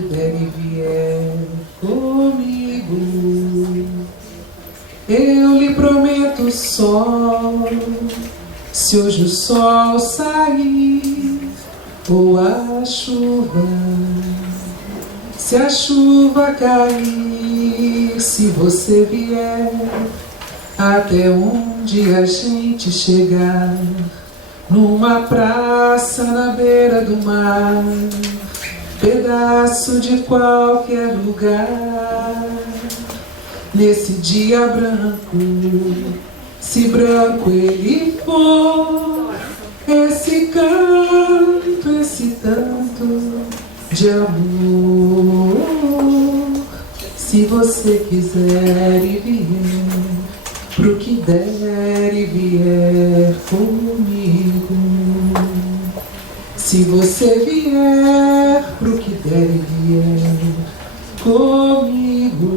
der e vier comigo, eu lhe prometo sol. Se hoje o sol sair ou a chuva, se a chuva cair, se você vier até onde a gente chegar, numa praça na beira do mar, pedaço de qualquer lugar, nesse dia branco, se branco ele for, esse canto, esse tanto de amor, se você quiser e vier pro que der e vier comigo, se você vier pro que der e vier comigo,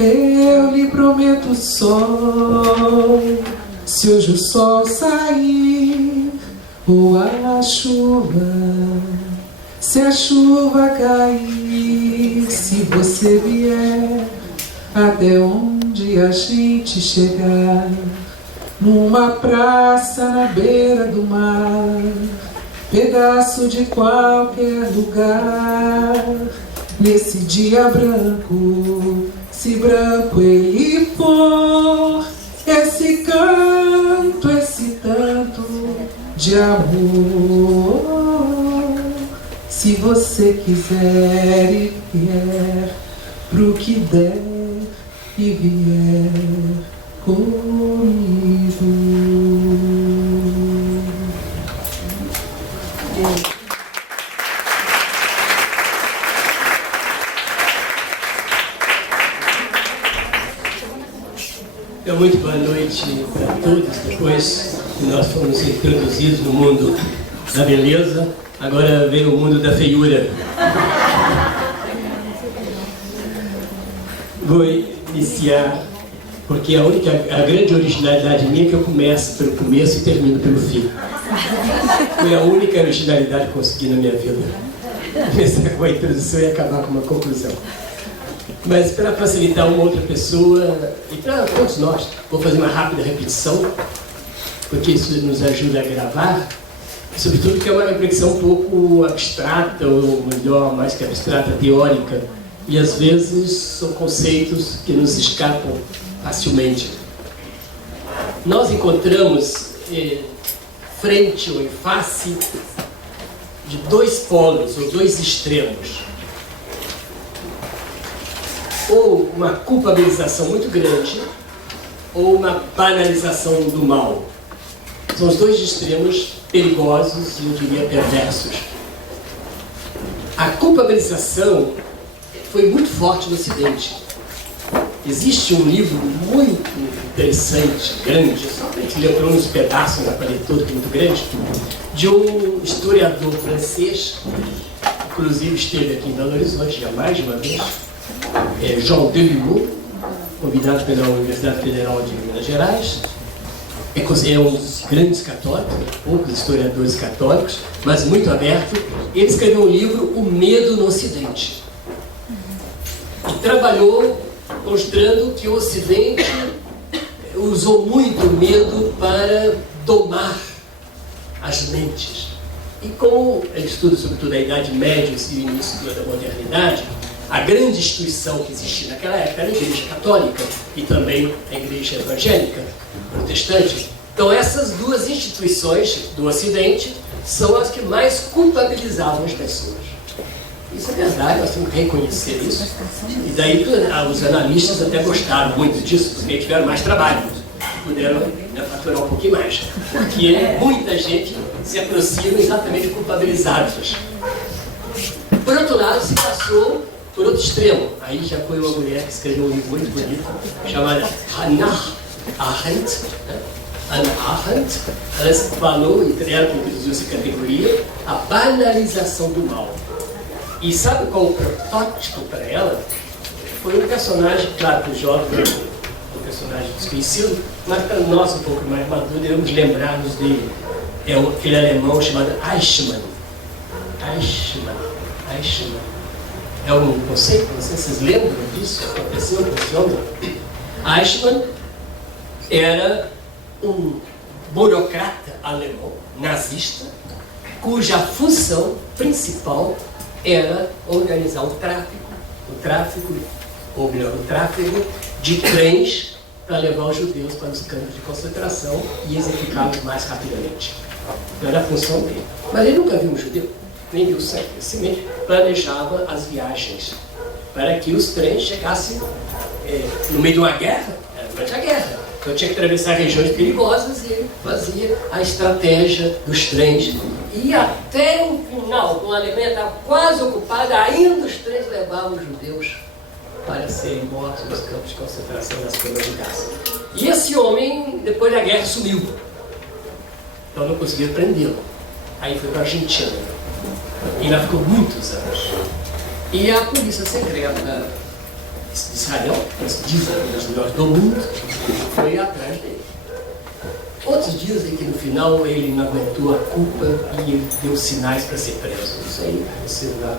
eu lhe prometo sol. Se hoje o sol sair ou a chuva, se a chuva cair, se você vier até onde a gente chegar, numa praça na beira do mar, pedaço de qualquer lugar, nesse dia branco, se branco ele for, esse canto, esse tanto de amor, se você quiser e vier pro que der e vier comigo. Então, muito boa noite para todos. Depois que nós fomos introduzidos no mundo da beleza, agora vem o mundo da feiura. Vou iniciar, porque a grande originalidade minha é que eu começo pelo começo e termino pelo fim. Foi a única originalidade que consegui na minha vida. Começar com a introdução e acabar com uma conclusão. Mas para facilitar uma outra pessoa, e para todos nós, vou fazer uma rápida repetição, porque isso nos ajuda a gravar, sobretudo porque é uma reflexão um pouco abstrata, ou melhor, mais que abstrata, teórica, e às vezes são conceitos que nos escapam facilmente. Nós encontramos frente ou em face de dois polos, ou dois extremos, ou uma culpabilização muito grande, ou uma banalização do mal. São os dois extremos perigosos e, eu diria, perversos. A culpabilização foi muito forte no Ocidente. Existe um livro muito interessante, grande, só a gente leu por uns pedaços, na parede toda, que é muito grande, de um historiador francês, inclusive esteve aqui em Belo Horizonte já mais de uma vez, Jean Delumeau, convidado pela Universidade Federal de Minas Gerais. É um dos grandes católicos, poucos historiadores católicos, mas muito aberto. Ele escreveu um livro, O Medo no Ocidente. E trabalhou mostrando que o Ocidente usou muito o medo para domar as mentes. E como ele estuda sobretudo a Idade Média e o início da modernidade, a grande instituição que existia naquela época era a Igreja Católica e também a Igreja Evangélica, protestante. Então essas duas instituições do Ocidente são as que mais culpabilizavam as pessoas. Isso é verdade, nós temos que reconhecer isso. E daí os analistas até gostaram muito disso, porque tiveram mais trabalho, puderam faturar um pouquinho mais. Porque muita gente se aproxima exatamente culpabilizados. Por outro lado, se passou por outro extremo. Aí já foi uma mulher que escreveu um livro muito bonito, chamada Hannah Arendt. Hannah Arendt, ela falou, e ela que introduziu essa categoria, a banalização do mal. E sabe qual o protótipo para ela? Foi um personagem, claro, para os jovens, um personagem desconhecido, mas para nós um pouco mais maduros, devemos lembrar-nos dele. É aquele alemão chamado Eichmann. Eichmann. É um conceito, não sei se vocês lembram disso, aconteceu, funciona. Eichmann era um burocrata alemão, nazista, cuja função principal era organizar o tráfego de trens para levar os judeus para os campos de concentração e executá-los mais rapidamente. Então era a função dele. Mas ele nunca viu um judeu, nem viu sangue. Ele simplesmente planejava as viagens para que os trens chegassem no meio de uma guerra, durante a guerra. Então tinha que atravessar regiões perigosas e ele fazia a estratégia dos trens. E até o final, quando a Alemanha estava quase ocupada, ainda os trens levavam os judeus para serem mortos nos campos de concentração das câmaras de gás. E esse homem, depois da guerra, sumiu. Então não conseguiram prendê-lo. Aí foi para a Argentina. E lá ficou muitos anos. E a polícia secreta de Israel, que dizem das melhores do mundo, foi atrás dele. Outros dizem que no final ele não aguentou a culpa e ele deu sinais para ser preso. Isso aí, vocês lá,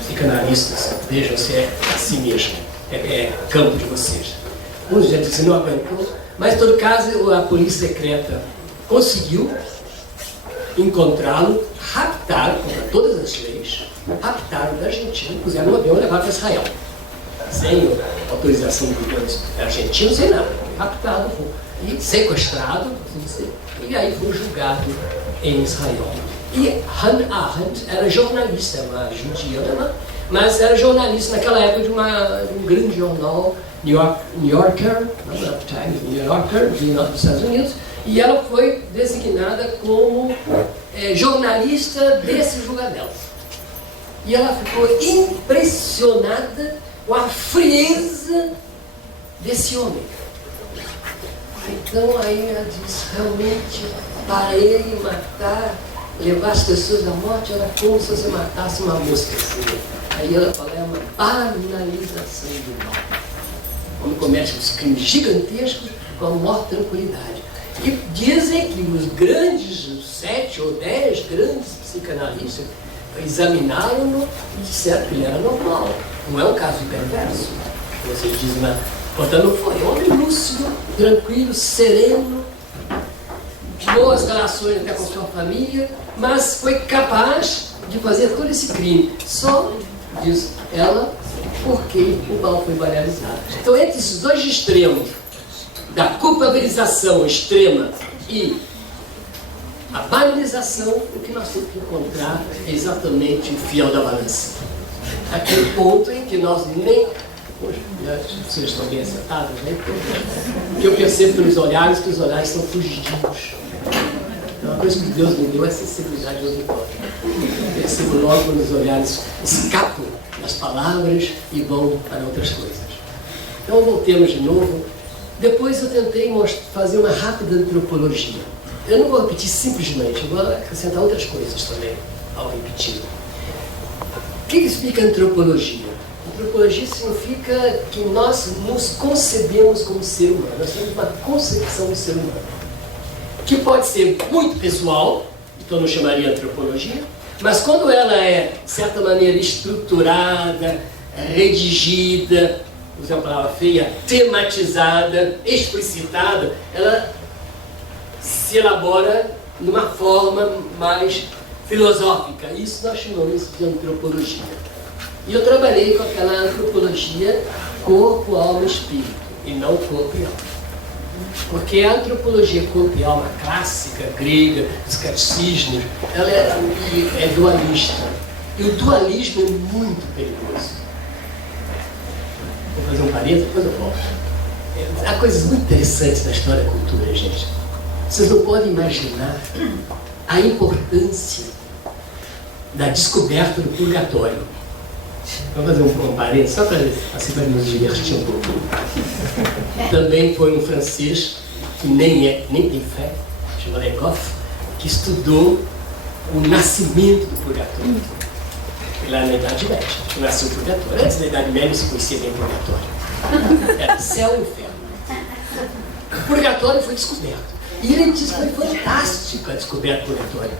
psicanalistas, vejam se é assim mesmo. É campo de vocês. Uns já dizem que não aguentou, mas em todo caso a polícia secreta conseguiu encontrá-lo, raptaram, contra todas as leis, raptaram da Argentina, puseram no avião e levaram para Israel. Sem autorização do governo argentino, sem nada. Raptado e sequestrado, e aí foi julgado em Israel. E Hannah Arendt era jornalista, uma judia alemã, mas era jornalista naquela época de um grande jornal, New Yorker, New Yorker, dos Estados Unidos, e ela foi designada como jornalista desse julgamento. E ela ficou impressionada com a frieza desse homem. Então aí ela diz, realmente, para ele matar, levar as pessoas à morte, era como se você matasse uma mosca. Assim. Aí ela fala, é uma banalização do mal. O homem comete uns crimes gigantescos com a maior tranquilidade. E dizem que os grandes, 7 ou 10 grandes psicanalistas, examinaram-no e disseram que ele era normal. Não é um caso perverso. Vocês dizem, mas portanto não foi. Um homem lúcido, tranquilo, sereno, boas relações até com sua família, mas foi capaz de fazer todo esse crime. Só, diz ela, porque o mal foi banalizado. Então, entre esses dois extremos, da culpabilização extrema e a banalização, o que nós temos que encontrar é exatamente o fiel da balança. Aquele ponto em que nós nem... Hoje, vocês estão bem acertados, né? Porque eu percebo pelos olhares que os olhares são fugitivos. Então, uma coisa que Deus me deu é sensibilidade auditória. Eu percebo logo quando os olhares escapam das palavras e vão para outras coisas. Então, voltemos de novo. Depois eu tentei fazer uma rápida antropologia. Eu não vou repetir simplesmente, eu vou acrescentar outras coisas também ao repetir. O que explica antropologia? Antropologia significa que nós nos concebemos como ser humano. Nós temos uma concepção do ser humano, que pode ser muito pessoal, então não chamaria antropologia, mas quando ela é, de certa maneira, estruturada, redigida, usar uma palavra feia, tematizada, explicitada, ela se elabora numa forma mais filosófica. Isso nós chamamos de antropologia. E eu trabalhei com aquela antropologia corpo, alma e espírito, e não corpo e alma. Porque a antropologia corpo e alma clássica, grega, dos catecismos, ela é dualista. E o dualismo é muito perigoso. Vou fazer um parênteses, depois eu volto. Há coisas muito interessantes na história da cultura, gente. Vocês não podem imaginar a importância da descoberta do purgatório. Vamos fazer um parênteses, só para assim, para nos divertir um pouco. Também foi um francês que nem tem fé, chama Legoff, que estudou o nascimento do purgatório. Lá na Idade Média, que nasceu o purgatório. Antes da Idade Média se conhecia bem o purgatório. Era céu e inferno. O purgatório foi descoberto. E ele disse que foi fantástico a descoberta do purgatório.